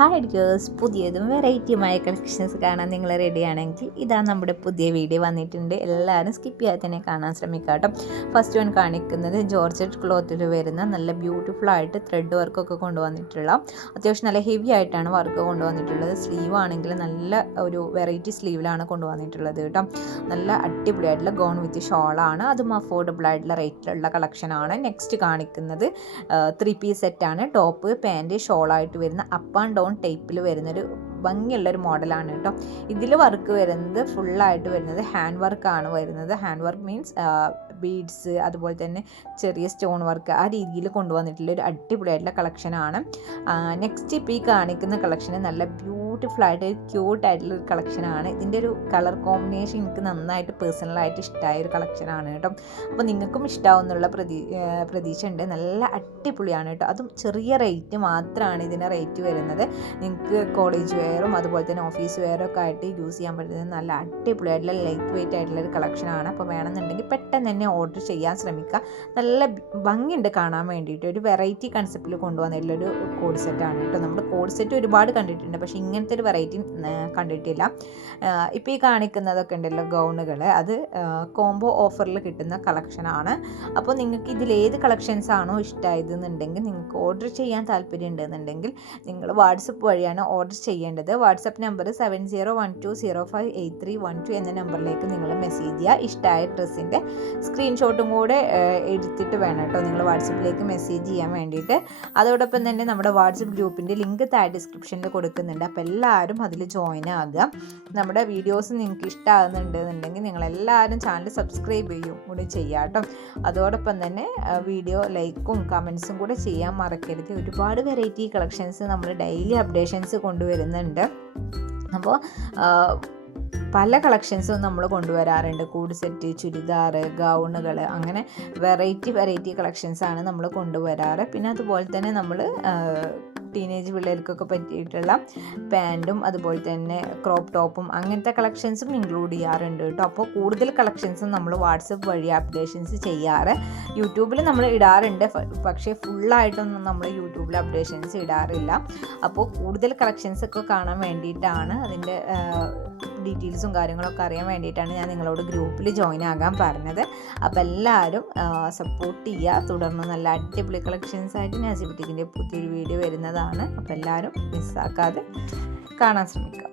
Hi dears, പുതിയതും വെറൈറ്റിയുമായ collections കാണാൻ നിങ്ങൾ റെഡിയാണെങ്കിൽ ഇതാ നമ്മുടെ പുതിയ വീഡിയോ വന്നിട്ടുണ്ട്. എല്ലാവരും സ്കിപ്പ് ചെയ്യാതെ തന്നെ കാണാൻ ശ്രമിക്കുക കേട്ടോ. ഫസ്റ്റ് വൺ കാണിക്കുന്നത് ജോർജറ്റ് ക്ലോത്തിൽ വരുന്ന നല്ല ബ്യൂട്ടിഫുൾ ആയിട്ട് ത്രെഡ് വർക്കൊക്കെ കൊണ്ടുവന്നിട്ടുള്ള, അത്യാവശ്യം നല്ല ഹെവി ആയിട്ടാണ് വർക്ക് കൊണ്ടുവന്നിട്ടുള്ളത്. സ്ലീവ് ആണെങ്കിൽ നല്ല ഒരു വെറൈറ്റി സ്ലീവിലാണ് കൊണ്ടുവന്നിട്ടുള്ളത് കേട്ടോ. നല്ല അടിപൊളിയായിട്ടുള്ള ഗൗൺ വിത്ത് ഷോളാണ്, അതും അഫോർഡബിൾ ആയിട്ടുള്ള റേറ്റിലുള്ള കളക്ഷനാണ്. നെക്സ്റ്റ് കാണിക്കുന്നത് 3 പീസ് സെറ്റാണ്. ടോപ്പ്, പാൻറ്റ്, ഷോളായിട്ട് വരുന്ന അപ്പ് ആൻഡ് ഡൗൺ ടൈപ്പിൽ വരുന്നൊരു ഭംഗിയുള്ളൊരു മോഡലാണ് കേട്ടോ. ഇതിൽ വർക്ക് വരുന്നത് ഫുള്ളായിട്ട് വരുന്നത് ഹാൻഡ് വർക്കാണ് വരുന്നത്. ഹാൻഡ് വർക്ക് മീൻസ് ബീഡ്സ്, അതുപോലെ തന്നെ ചെറിയ സ്റ്റോൺ വർക്ക്, ആ രീതിയിൽ കൊണ്ടുവന്നിട്ടുള്ള ഒരു അടിപൊളിയായിട്ടുള്ള കളക്ഷനാണ്. നെക്സ്റ്റ് ഇപ്പോൾ ഈ കാണിക്കുന്ന കളക്ഷന് നല്ല ബ്യൂട്ടിഫുൾ ആയിട്ട് ക്യൂട്ടായിട്ടുള്ള ഒരു കളക്ഷനാണ്. ഇതിൻ്റെ ഒരു കളർ കോമ്പിനേഷൻ എനിക്ക് നന്നായിട്ട് പേഴ്സണലായിട്ട് ഇഷ്ടമായ ഒരു കളക്ഷനാണ് കേട്ടോ. അപ്പോൾ നിങ്ങൾക്കും ഇഷ്ടമാവുന്നുള്ള പ്രതീക്ഷ ഉണ്ട്. നല്ല അടിപൊളിയാണ് കേട്ടോ. അതും ചെറിയ റേറ്റ് മാത്രമാണ് ഇതിന് റേറ്റ് വരുന്നത്. നിങ്ങൾക്ക് കോളേജ് വെയറും അതുപോലെ തന്നെ ഓഫീസ് വെയറും ഒക്കെ ആയിട്ട് യൂസ് ചെയ്യാൻ പറ്റുന്നത് നല്ല അടിപൊളിയായിട്ടുള്ള ലൈറ്റ് വെയിറ്റ് ആയിട്ടുള്ള ഒരു കളക്ഷനാണ്. അപ്പോൾ വേണമെന്നുണ്ടെങ്കിൽ പെട്ടെന്ന് തന്നെ ഓർഡർ ചെയ്യാൻ ശ്രമിക്കുക. നല്ല ഭംഗിയുണ്ട് കാണാൻ വേണ്ടിയിട്ട്. ഒരു വെറൈറ്റി കൺസെപ്റ്റിൽ കൊണ്ടുവന്നിട്ടുള്ളൊരു കോഡ് സെറ്റാണ് കേട്ടോ. നമ്മൾ കോഡ് സെറ്റ് ഒരുപാട് കണ്ടിട്ടുണ്ട്, പക്ഷേ ഇങ്ങനത്തെ ഒരു വെറൈറ്റി കണ്ടിട്ടില്ല. ഇപ്പോൾ ഈ കാണിക്കുന്നതൊക്കെ ഉണ്ടല്ലോ ഗൗണുകൾ, അത് കോംബോ ഓഫറിൽ കിട്ടുന്ന കളക്ഷനാണ്. അപ്പോൾ നിങ്ങൾക്ക് ഇതിലേത് കളക്ഷൻസ് ആണോ ഇഷ്ടമായതെന്നുണ്ടെങ്കിൽ, നിങ്ങൾക്ക് ഓർഡർ ചെയ്യാൻ താല്പര്യം ഉണ്ടെന്നുണ്ടെങ്കിൽ നിങ്ങൾ വാട്സപ്പ് വഴിയാണ് ഓർഡർ ചെയ്യേണ്ടത്. വാട്സപ്പ് നമ്പർ 7012058312 എന്ന നമ്പറിലേക്ക് നിങ്ങൾ മെസ്സേജ് ചെയ്യുക. ഇഷ്ടമായ ഡ്രസ്സിൻ്റെ സ്ക്രീൻഷോട്ടും കൂടെ എടുത്തിട്ട് വേണം കേട്ടോ നിങ്ങൾ വാട്സപ്പിലേക്ക് മെസ്സേജ് ചെയ്യാൻ വേണ്ടിയിട്ട്. അതോടൊപ്പം തന്നെ നമ്മുടെ വാട്സപ്പ് ഗ്രൂപ്പിൻ്റെ ലിങ്ക് താഴെ ഡിസ്ക്രിപ്ഷനിൽ കൊടുക്കുന്നുണ്ട്. അപ്പോൾ എല്ലാവരും അതിൽ ജോയിൻ ആകുക. നമ്മുടെ വീഡിയോസ് നിങ്ങൾക്ക് ഇഷ്ടമാകുന്നുണ്ടെന്നുണ്ടെങ്കിൽ നിങ്ങളെല്ലാവരും ചാനൽ സബ്സ്ക്രൈബ് ചെയ്യും കൂടി ചെയ്യുക കേട്ടോ. അതോടൊപ്പം തന്നെ വീഡിയോ ലൈക്കും കമൻസും കൂടെ ചെയ്യാൻ മറക്കരുത്. ഒരുപാട് വെറൈറ്റി കളക്ഷൻസ് നമ്മൾ ഡെയിലി അപ്ഡേഷൻസ് കൊണ്ടുവരുന്നുണ്ട്. അപ്പോൾ പല കളക്ഷൻസും നമ്മൾ കൊണ്ടുവരാറുണ്ട്. കൂട് സെറ്റ്, ചുരിദാർ, ഗൗണുകൾ, അങ്ങനെ വെറൈറ്റി കളക്ഷൻസാണ് നമ്മൾ കൊണ്ടുവരാറ്. പിന്നെ അതുപോലെ തന്നെ നമ്മൾ ടീനേജ് പിള്ളേർക്കൊക്കെ പറ്റിയിട്ടുള്ള പാൻറ്റും അതുപോലെ തന്നെ ക്രോപ്പ് ടോപ്പും അങ്ങനത്തെ കളക്ഷൻസും ഇൻക്ലൂഡ് ചെയ്യാറുണ്ട് കേട്ടോ. അപ്പോൾ കൂടുതൽ കളക്ഷൻസും നമ്മൾ വാട്സപ്പ് വഴി അപ്ഡേഷൻസ് ചെയ്യാറ്. യൂട്യൂബിൽ നമ്മൾ ഇടാറുണ്ട്, പക്ഷേ ഫുള്ളായിട്ടൊന്നും നമ്മൾ യൂട്യൂബിൽ അപ്ഡേഷൻസ് ഇടാറില്ല. അപ്പോൾ കൂടുതൽ കളക്ഷൻസ് ഒക്കെ കാണാൻ വേണ്ടിയിട്ടാണ്, അതിൻ്റെ ഡീറ്റെയിൽസും കാര്യങ്ങളൊക്കെ അറിയാൻ വേണ്ടിയിട്ടാണ് ഞാൻ നിങ്ങളോട് ഗ്രൂപ്പിൽ ജോയിൻ ആകാൻ പറഞ്ഞത്. അപ്പോൾ എല്ലാവരും സപ്പോർട്ട് ചെയ്യുക. തുടർന്ന് നല്ല അടിപൊളി കളക്ഷൻസ് ആയിട്ട് നാസി ബുട്ടീക്കിൻ്റെ പുതിയൊരു വീഡിയോ വരുന്നതാണ്. അപ്പോൾ എല്ലാവരും മിസ്സാക്കാതെ കാണാൻ ശ്രമിക്കുക.